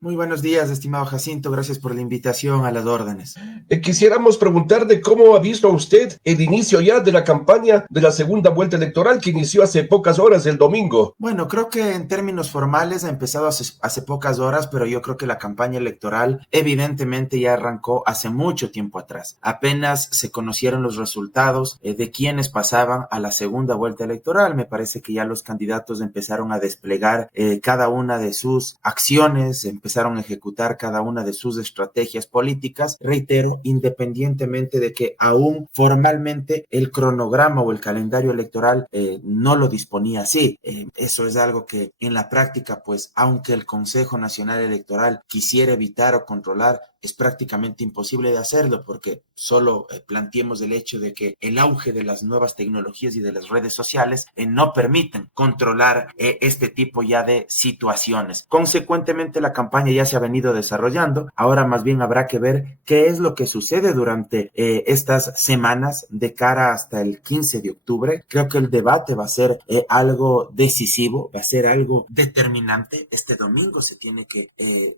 Muy buenos días, estimado Jacinto. Gracias por la invitación, a las órdenes. Quisiéramos preguntar de cómo ha visto usted el inicio ya de la campaña de la segunda vuelta electoral que inició hace pocas horas el domingo. Bueno, creo que en términos formales ha empezado hace pocas horas, pero yo creo que la campaña electoral evidentemente ya arrancó hace mucho tiempo atrás. Apenas se conocieron los resultados de quienes pasaban a la segunda vuelta electoral. Me parece que ya los candidatos empezaron a desplegar cada una de sus acciones, empezaron a ejecutar cada una de sus estrategias políticas. Reitero, independientemente de que aún formalmente el cronograma o el calendario electoral no lo disponía así. Eso es algo que en la práctica, pues, aunque el Consejo Nacional Electoral quisiera evitar o controlar, es prácticamente imposible de hacerlo porque solo planteemos el hecho de que el auge de las nuevas tecnologías y de las redes sociales no permiten controlar este tipo ya de situaciones. Consecuentemente, la campaña ya se ha venido desarrollando. Ahora más bien habrá que ver qué es lo que sucede durante estas semanas de cara hasta el 15 de octubre. Creo que el debate va a ser algo decisivo, va a ser algo determinante. Este domingo se tiene que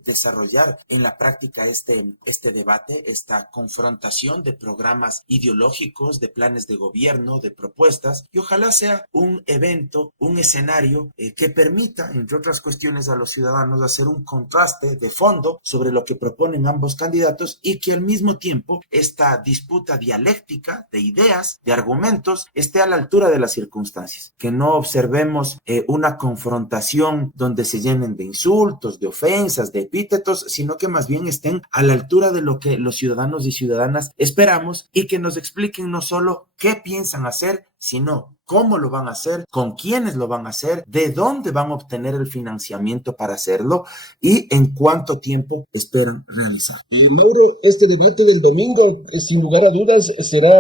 desarrollar en la práctica este debate, esta confrontación de programas ideológicos, de planes de gobierno, de propuestas, y ojalá sea un evento, un escenario que permita, entre otras cuestiones, a los ciudadanos hacer un contraste de fondo sobre lo que proponen ambos candidatos y que al mismo tiempo esta disputa dialéctica de ideas, de argumentos, esté a la altura de las circunstancias, que no observemos una confrontación donde se llenen de insultos, de ofensas, de epítetos, sino que más bien estén a la altura de lo que los ciudadanos y ciudadanas esperamos y que nos expliquen no solo qué piensan hacer, sino cómo lo van a hacer, con quiénes lo van a hacer, de dónde van a obtener el financiamiento para hacerlo y en cuánto tiempo esperan realizar. Y Mauro, este debate del domingo, sin lugar a dudas, será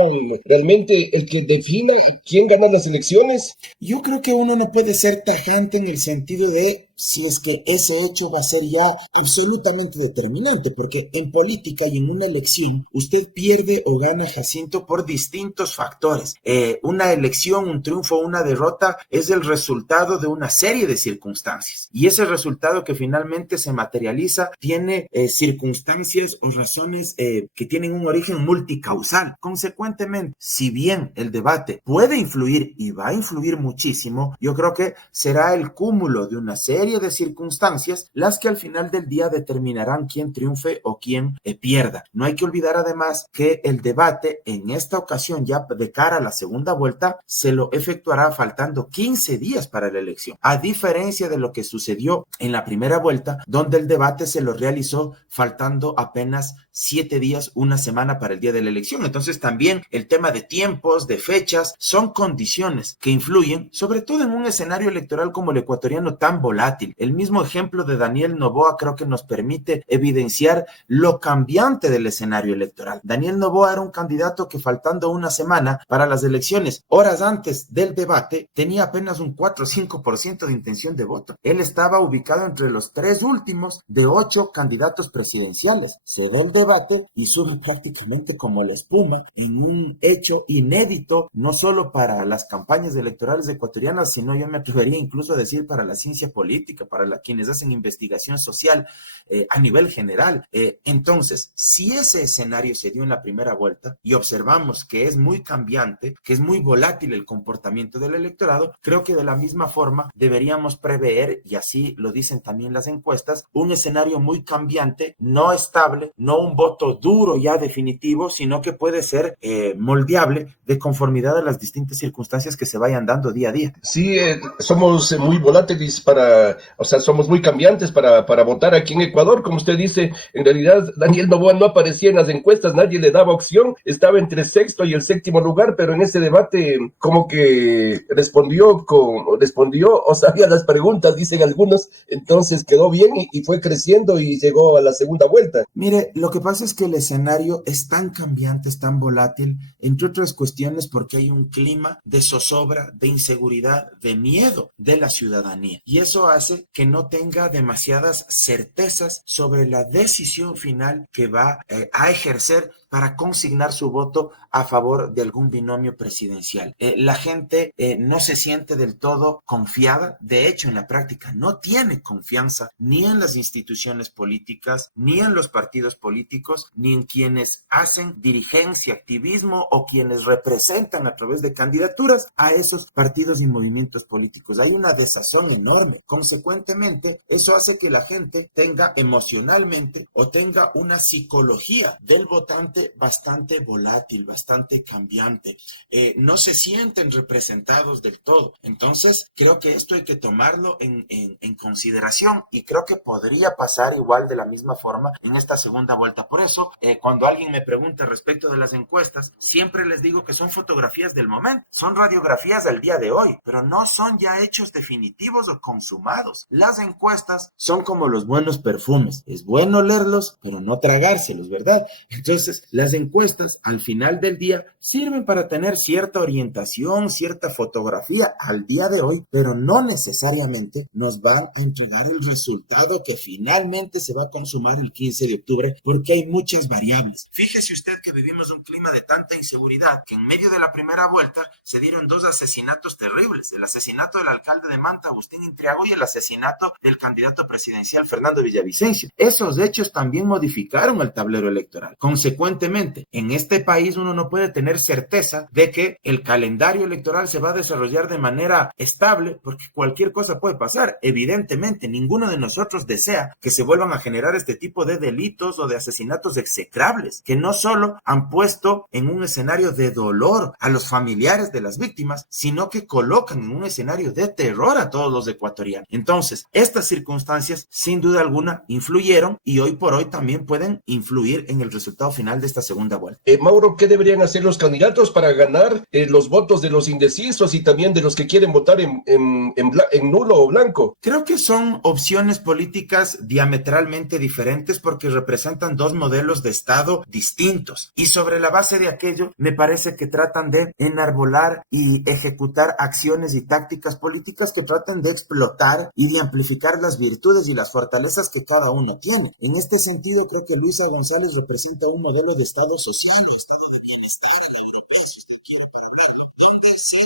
realmente el que defina quién gana las elecciones. Yo creo que uno no puede ser tajante en el sentido de si es que ese hecho va a ser ya absolutamente determinante, porque en política y en una elección usted pierde o gana, Jacinto, por distintos factores. Una elección, un triunfo o una derrota es el resultado de una serie de circunstancias y ese resultado que finalmente se materializa tiene circunstancias o razones que tienen un origen multicausal. Consecuentemente, si bien el debate puede influir y va a influir muchísimo, yo creo que será el cúmulo de una serie de circunstancias las que al final del día determinarán quién triunfe o quién pierda. No hay que olvidar además que el debate en esta ocasión ya de cara a la segunda vuelta se lo efectuará faltando 15 días para la elección, a diferencia de lo que sucedió en la primera vuelta, donde el debate se lo realizó faltando apenas 7 días, una semana para el día de la elección. Entonces también el tema de tiempos, de fechas, son condiciones que influyen, sobre todo en un escenario electoral como el ecuatoriano tan volátil. El mismo ejemplo de Daniel Noboa creo que nos permite evidenciar lo cambiante del escenario electoral. Daniel Noboa era un candidato que faltando una semana para las elecciones, horas antes del debate, tenía apenas un 4 o 5% de intención de voto. Él estaba ubicado entre los 3 últimos de 8 candidatos presidenciales. Se da el debate y sube prácticamente como la espuma en un hecho inédito, no solo para las campañas electorales ecuatorianas, sino yo me atrevería incluso a decir para la ciencia política, para quienes hacen investigación social a nivel general. Entonces, si ese escenario se dio en la primera vuelta y observamos que es muy cambiante, que es muy volátil el comportamiento del electorado, creo que de la misma forma deberíamos prever, y así lo dicen también las encuestas, un escenario muy cambiante, no estable, no un voto duro ya definitivo, sino que puede ser moldeable de conformidad a las distintas circunstancias que se vayan dando día a día. Sí, somos muy volátiles somos muy cambiantes para votar aquí en Ecuador. Como usted dice, en realidad Daniel Noboa no aparecía en las encuestas, nadie le daba opción, estaba entre sexto y el séptimo lugar, pero en ese debate como que respondió o sabía las preguntas, dicen algunos, entonces quedó bien y fue creciendo y llegó a la segunda vuelta. Mire, lo que pasa es que el escenario es tan cambiante, es tan volátil, entre otras cuestiones porque hay un clima de zozobra, de inseguridad, de miedo de la ciudadanía. Y eso hace que no tenga demasiadas certezas sobre la decisión final que va a ejercer para consignar su voto a favor de algún binomio presidencial. La gente no se siente del todo confiada, de hecho en la práctica no tiene confianza ni en las instituciones políticas, ni en los partidos políticos, ni en quienes hacen dirigencia, activismo o quienes representan a través de candidaturas a esos partidos y movimientos políticos. Hay una desazón enorme. Consecuentemente, eso hace que la gente tenga emocionalmente o tenga una psicología del votante bastante volátil, bastante cambiante. No se sienten representados del todo. Entonces, creo que esto hay que tomarlo en consideración y creo que podría pasar igual de la misma forma en esta segunda vuelta. Por eso, cuando alguien me pregunta respecto de las encuestas, siempre les digo que son fotografías del momento, son radiografías del día de hoy, pero no son ya hechos definitivos o consumados. Las encuestas son como los buenos perfumes. Es bueno leerlos, pero no tragárselos, ¿verdad? Entonces, las encuestas al final del día sirven para tener cierta orientación, cierta fotografía al día de hoy, pero no necesariamente nos van a entregar el resultado que finalmente se va a consumar el 15 de octubre, porque hay muchas variables. Fíjese usted que vivimos un clima de tanta inseguridad que en medio de la primera vuelta se dieron 2 asesinatos terribles: el asesinato del alcalde de Manta, Agustín Intriago, y el asesinato del candidato presidencial Fernando Villavicencio. Esos hechos también modificaron el tablero electoral. Consecuentemente, en este país uno no puede tener certeza de que el calendario electoral se va a desarrollar de manera estable, porque cualquier cosa puede pasar. Evidentemente, ninguno de nosotros desea que se vuelvan a generar este tipo de delitos o de asesinatos execrables, que no solo han puesto en un escenario de dolor a los familiares de las víctimas, sino que colocan en un escenario de terror a todos los ecuatorianos. Entonces, estas circunstancias, sin duda alguna, influyeron y hoy por hoy también pueden influir en el resultado final de esta segunda vuelta. Mauro, ¿qué deberían hacer los candidatos para ganar los votos de los indecisos y también de los que quieren votar en nulo o blanco? Creo que son opciones políticas diametralmente diferentes porque representan dos modelos de Estado distintos, y sobre la base de aquello me parece que tratan de enarbolar y ejecutar acciones y tácticas políticas que tratan de explotar y de amplificar las virtudes y las fortalezas que cada uno tiene. En este sentido, creo que Luisa González representa un modelo de Estado social, de Estado de bienestar, donde se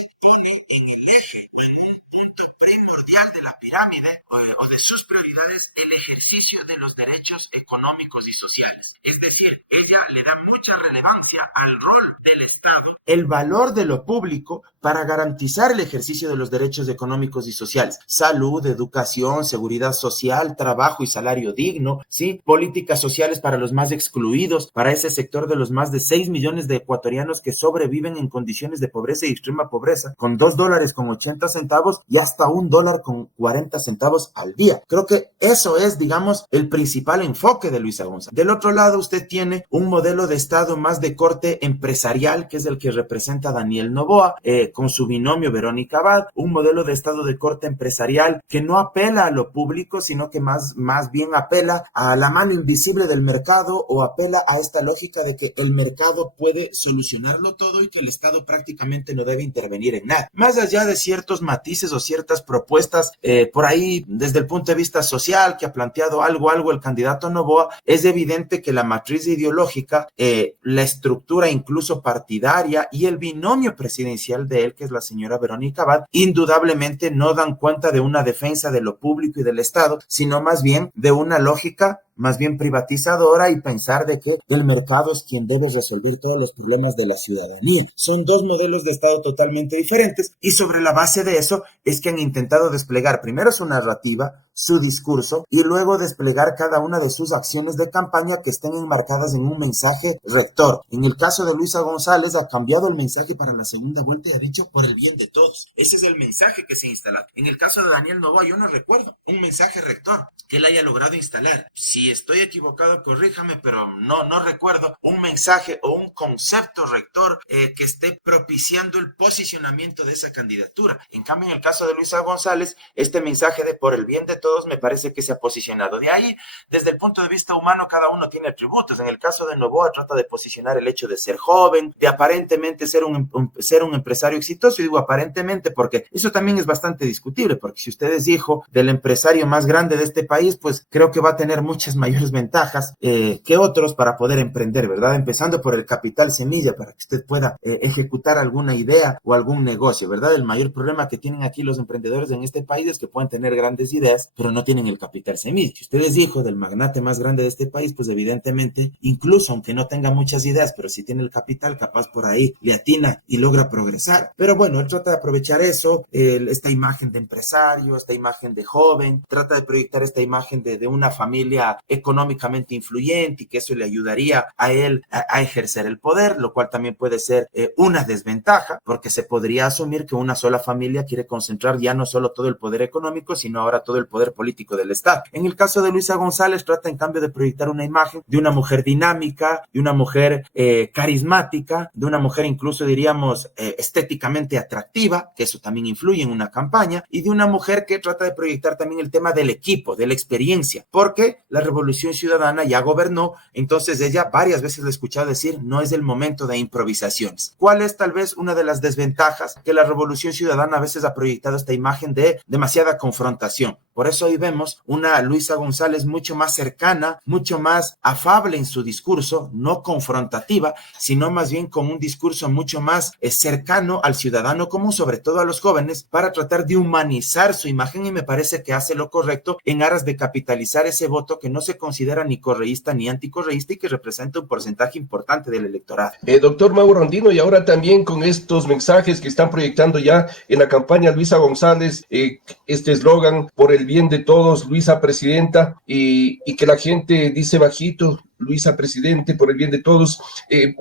primordial de la pirámide o de sus prioridades el ejercicio de los derechos económicos y sociales. Es decir, ella le da mucha relevancia al rol del Estado, el valor de lo público para garantizar el ejercicio de los derechos económicos y sociales: salud, educación, seguridad social, trabajo y salario digno, ¿sí? Políticas sociales para los más excluidos, para ese sector de los más de 6 millones de ecuatorianos que sobreviven en condiciones de pobreza y extrema pobreza, con $2.80 y hasta $1.40 al día. Creo que eso es, digamos, el principal enfoque de Luisa González. Del otro lado, usted tiene un modelo de Estado más de corte empresarial, que es el que representa Daniel Noboa, con su binomio Verónica Abad, un modelo de Estado de corte empresarial que no apela a lo público, sino que más bien apela a la mano invisible del mercado, o apela a esta lógica de que el mercado puede solucionarlo todo y que el Estado prácticamente no debe intervenir en nada. Más allá de ciertos matices o ciertas propuestas por ahí desde el punto de vista social que ha planteado algo el candidato Noboa, es evidente que la matriz ideológica, la estructura incluso partidaria y el binomio presidencial de él, que es la señora Verónica Abad, indudablemente no dan cuenta de una defensa de lo público y del Estado, sino más bien de una lógica más bien privatizadora y pensar de que el mercado es quien debe resolver todos los problemas de la ciudadanía. Son dos modelos de Estado totalmente diferentes, y sobre la base de eso es que han intentado desplegar primero su narrativa, su discurso, y luego desplegar cada una de sus acciones de campaña que estén enmarcadas en un mensaje rector. En el caso de Luisa González, ha cambiado el mensaje para la segunda vuelta y ha dicho: por el bien de todos. Ese es el mensaje que se instala. En el caso de Daniel Noboa, yo no recuerdo un mensaje rector que él haya logrado instalar. Si estoy equivocado, corríjame, pero no recuerdo un mensaje o un concepto rector que esté propiciando el posicionamiento de esa candidatura. En cambio, en el caso de Luisa González, este mensaje de por el bien de todos me parece que se ha posicionado. De ahí, desde el punto de vista humano, cada uno tiene atributos. En el caso de Noboa trata de posicionar el hecho de ser joven, de aparentemente ser un empresario exitoso, y digo aparentemente porque eso también es bastante discutible, porque si usted es hijo del empresario más grande de este país, pues creo que va a tener muchas mayores ventajas que otros para poder emprender, ¿verdad? Empezando por el capital semilla, para que usted pueda ejecutar alguna idea o algún negocio, ¿verdad? El mayor problema que tienen aquí los emprendedores en este país es que pueden tener grandes ideas, pero no tienen el capital semilla. Si usted es hijo del magnate más grande de este país, pues evidentemente, incluso aunque no tenga muchas ideas, pero si tiene el capital, capaz por ahí le atina y logra progresar. Pero bueno, él trata de aprovechar eso, esta imagen de empresario, esta imagen de joven, trata de proyectar esta imagen de una familia económicamente influyente y que eso le ayudaría a él a ejercer el poder, lo cual también puede ser una desventaja, porque se podría asumir que una sola familia quiere concentrar ya no solo todo el poder económico, sino ahora todo el poder político del Estado. En el caso de Luisa González, trata en cambio de proyectar una imagen de una mujer dinámica, de una mujer carismática, de una mujer incluso diríamos estéticamente atractiva, que eso también influye en una campaña, y de una mujer que trata de proyectar también el tema del equipo, de la experiencia, porque la Revolución Ciudadana ya gobernó, entonces ella varias veces la he escuchado decir, no es el momento de improvisaciones. ¿Cuál es tal vez una de las desventajas? Que la Revolución Ciudadana a veces ha proyectado esta imagen de demasiada confrontación. Por eso hoy vemos una Luisa González mucho más cercana, mucho más afable en su discurso, no confrontativa, sino más bien con un discurso mucho más cercano al ciudadano común, sobre todo a los jóvenes, para tratar de humanizar su imagen, y me parece que hace lo correcto en aras de capitalizar ese voto que no se considera ni correísta ni anticorreísta y que representa un porcentaje importante del electorado. Doctor Mauro Andino, y ahora también con estos mensajes que están proyectando ya en la campaña Luisa González, este eslogan, por el bien de todos, Luisa Presidenta, y que la gente dice bajito, Luisa Presidente, por el bien de todos,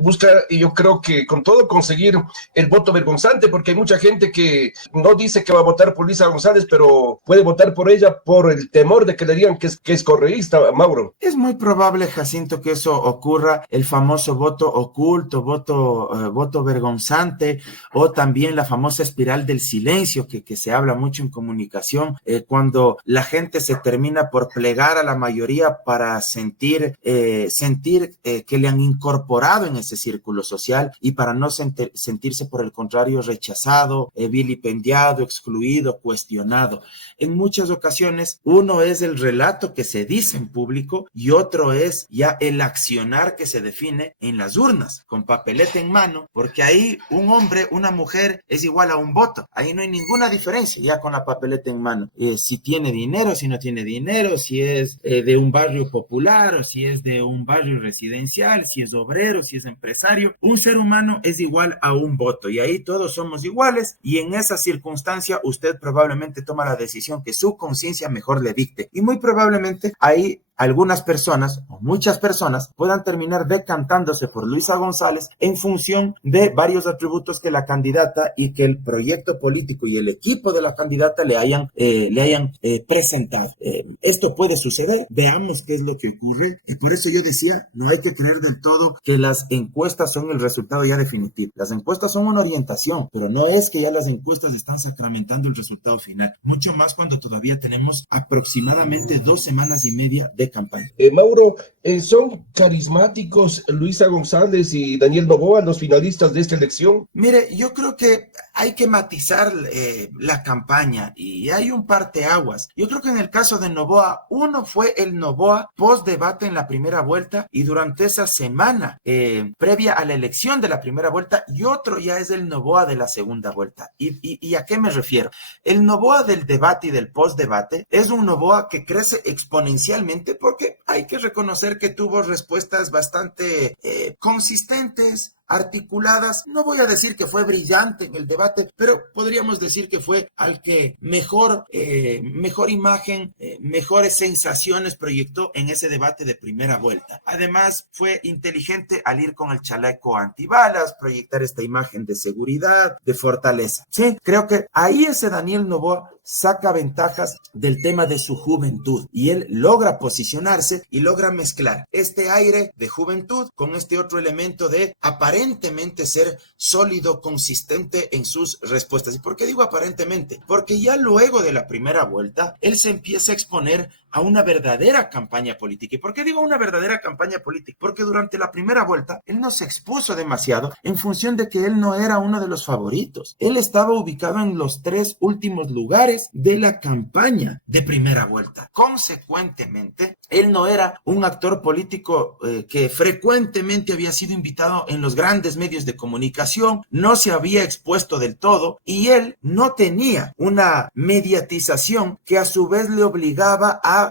busca, y yo creo que con todo conseguir el voto vergonzante, porque hay mucha gente que no dice que va a votar por Luisa González, pero puede votar por ella por el temor de que le digan que es correísta, Mauro. Es muy probable, Jacinto, que eso ocurra, el famoso voto oculto, voto vergonzante, o también la famosa espiral del silencio que se habla mucho en comunicación, cuando la gente se termina por plegar a la mayoría para sentir que le han incorporado en ese círculo social, y para no sentirse por el contrario rechazado, vilipendiado, excluido, cuestionado. En muchas ocasiones uno es el relato que se dice en público y otro es ya el accionar que se define en las urnas, con papeleta en mano, porque ahí un hombre, una mujer es igual a un voto, ahí no hay ninguna diferencia ya con la papeleta en mano, si tiene dinero, si no tiene dinero, si es de un barrio popular o si es de un barrio residencial, si es obrero, si es empresario, un ser humano es igual a un voto y ahí todos somos iguales, y en esa circunstancia usted probablemente toma la decisión que su conciencia mejor le dicte, y muy probablemente ahí algunas personas o muchas personas puedan terminar decantándose por Luisa González en función de varios atributos que la candidata y que el proyecto político y el equipo de la candidata le hayan presentado. Esto puede suceder, veamos qué es lo que ocurre, y por eso yo decía, no hay que creer del todo que las encuestas son el resultado ya definitivo. Las encuestas son una orientación, pero no es que ya las encuestas están sacramentando el resultado final, mucho más cuando todavía tenemos aproximadamente 2 semanas y media de campaña. Mauro, ¿son carismáticos Luisa González y Daniel Noboa los finalistas de esta elección? Mire, yo creo que hay que matizar la campaña y hay un parteaguas. Yo creo que en el caso de Noboa, uno fue el Noboa post debate en la primera vuelta y durante esa semana previa a la elección de la primera vuelta, y otro ya es el Noboa de la segunda vuelta. ¿Y a qué me refiero? El Noboa del debate y del post debate es un Noboa que crece exponencialmente porque hay que reconocer que tuvo respuestas bastante consistentes, articuladas. No voy a decir que fue brillante en el debate, pero podríamos decir que fue al que mejor imagen, mejores sensaciones proyectó en ese debate de primera vuelta. Además, fue inteligente al ir con el chaleco antibalas, proyectar esta imagen de seguridad, de fortaleza. Sí, creo que ahí ese Daniel Noboa saca ventajas del tema de su juventud y él logra posicionarse y logra mezclar este aire de juventud con este otro elemento de aparente aparentemente ser sólido, consistente en sus respuestas. ¿Y por qué digo aparentemente? Porque ya luego de la primera vuelta, él se empieza a exponer a una verdadera campaña política. ¿Y por qué digo una verdadera campaña política? Porque durante la primera vuelta, él no se expuso demasiado en función de que él no era uno de los favoritos. Él estaba ubicado en los 3 últimos lugares de la campaña de primera vuelta. Consecuentemente, él no era un actor político que frecuentemente había sido invitado en los grandes medios de comunicación, no se había expuesto del todo y él no tenía una mediatización que a su vez le obligaba a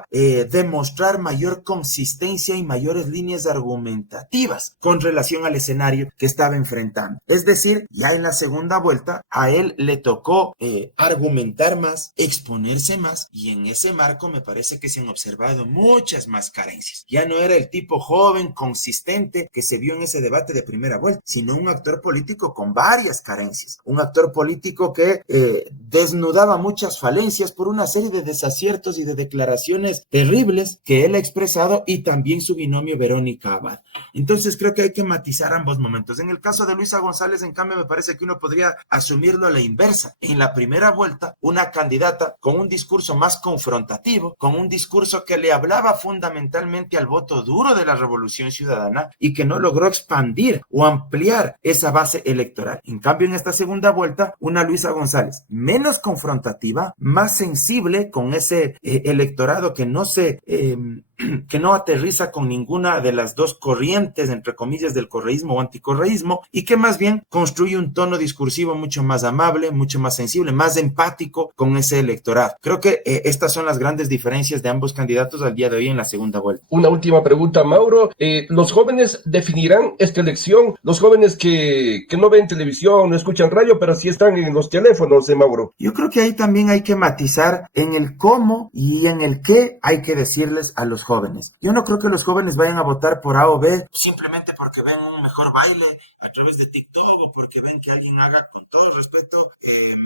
demostrar mayor consistencia y mayores líneas argumentativas con relación al escenario que estaba enfrentando. Es decir, ya en la segunda vuelta a él le tocó argumentar más, exponerse más, y en ese marco me parece que se han observado muchas más carencias. Ya no era el tipo joven, consistente que se vio en ese debate de primera vuelta, sino un actor político con varias carencias, un actor político que desnudaba muchas falencias por una serie de desaciertos y de declaraciones terribles que él ha expresado, y también su binomio Verónica Abad. Entonces creo que hay que matizar ambos momentos. En el caso de Luisa González, en cambio, me parece que uno podría asumirlo a la inversa. En la primera vuelta, una candidata con un discurso más confrontativo, con un discurso que le hablaba fundamentalmente al voto duro de la Revolución Ciudadana y que no logró expandir o ampliar esa base electoral. En cambio, en esta segunda vuelta, una Luisa González menos confrontativa, más sensible con ese electorado que no aterriza con ninguna de las dos corrientes, entre comillas, del correísmo o anticorreísmo, y que más bien construye un tono discursivo mucho más amable, mucho más sensible, más empático con ese electorado. Creo que estas son las grandes diferencias de ambos candidatos al día de hoy en la segunda vuelta. Una última pregunta, Mauro. ¿Los jóvenes definirán esta elección? Los jóvenes que no ven televisión, no escuchan radio, pero sí están en los teléfonos, Mauro. Yo creo que ahí también hay que matizar en el cómo y en el qué hay que decirles a los jóvenes. Yo no creo que los jóvenes vayan a votar por A o B simplemente porque ven un mejor baile a través de TikTok o porque ven que alguien haga, con todo respeto,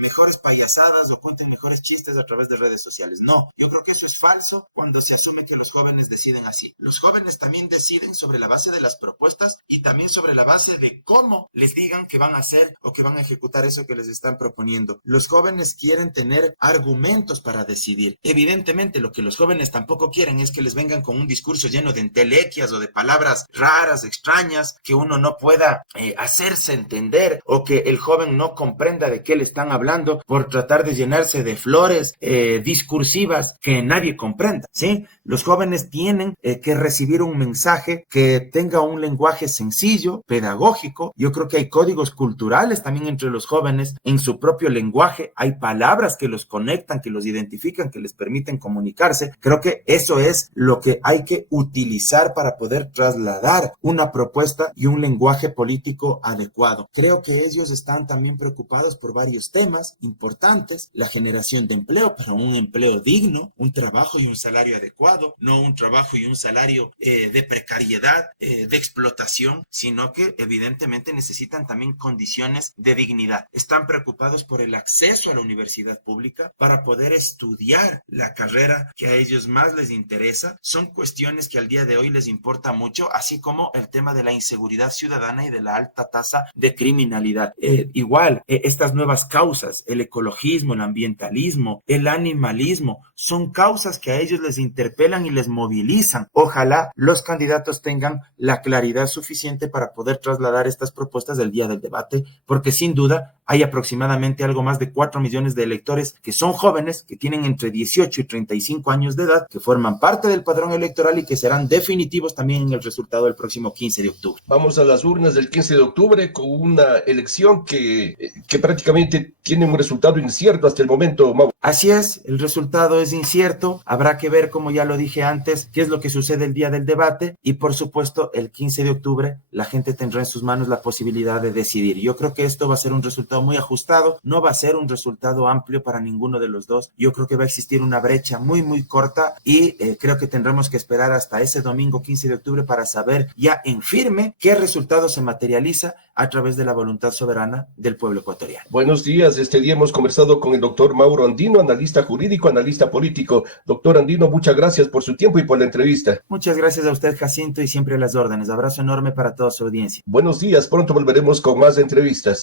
mejores payasadas o cuenten mejores chistes a través de redes sociales. No, yo creo que eso es falso cuando se asume que los jóvenes deciden así. Los jóvenes también deciden sobre la base de las propuestas y también sobre la base de cómo les digan que van a hacer o que van a ejecutar eso que les están proponiendo. Los jóvenes quieren tener argumentos para decidir. Evidentemente, lo que los jóvenes tampoco quieren es que les vengan con un discurso lleno de entelequias o de palabras raras, extrañas, que uno no pueda hacerse entender, o que el joven no comprenda de qué le están hablando por tratar de llenarse de flores discursivas que nadie comprenda, ¿sí? Los jóvenes tienen que recibir un mensaje que tenga un lenguaje sencillo, pedagógico. Yo creo que hay códigos culturales también entre los jóvenes en su propio lenguaje. Hay palabras que los conectan, que los identifican, que les permiten comunicarse. Creo que eso es lo que hay que utilizar para poder trasladar una propuesta y un lenguaje político adecuado. Creo que ellos están también preocupados por varios temas importantes: la generación de empleo, pero un empleo digno, un trabajo y un salario adecuado, no un trabajo y un salario de precariedad, de explotación, sino que evidentemente necesitan también condiciones de dignidad. Están preocupados por el acceso a la universidad pública para poder estudiar la carrera que a ellos más les interesa. Son cuestiones que al día de hoy les importa mucho, así como el tema de la inseguridad ciudadana y de la alta tasa de criminalidad. Estas nuevas causas, el ecologismo, el ambientalismo, el animalismo, son causas que a ellos les interpelan y les movilizan. Ojalá los candidatos tengan la claridad suficiente para poder trasladar estas propuestas del día del debate, porque sin duda hay aproximadamente algo más de 4 millones de electores que son jóvenes, que tienen entre 18 y 35 años de edad, que forman parte del padrón electoral y que serán definitivos también en el resultado del próximo 15 de octubre. Vamos a las urnas del 15 de octubre con una elección que prácticamente tiene un resultado incierto hasta el momento, Mauro. Así es, el resultado es incierto. Habrá que ver, como ya lo dije antes, qué es lo que sucede el día del debate, y por supuesto el 15 de octubre la gente tendrá en sus manos la posibilidad de decidir. Yo creo que esto va a ser un resultado resultado muy ajustado, no va a ser un resultado amplio para ninguno de los dos. Yo creo que va a existir una brecha muy corta y creo que tendremos que esperar hasta ese domingo 15 de octubre para saber ya en firme qué resultado se materializa a través de la voluntad soberana del pueblo ecuatoriano. Buenos días, este día hemos conversado con el doctor Mauro Andino, analista jurídico, analista político. Doctor Andino, muchas gracias por su tiempo y por la entrevista. Muchas gracias a usted, Jacinto, y siempre a las órdenes. Abrazo enorme para toda su audiencia. Buenos días, pronto volveremos con más entrevistas.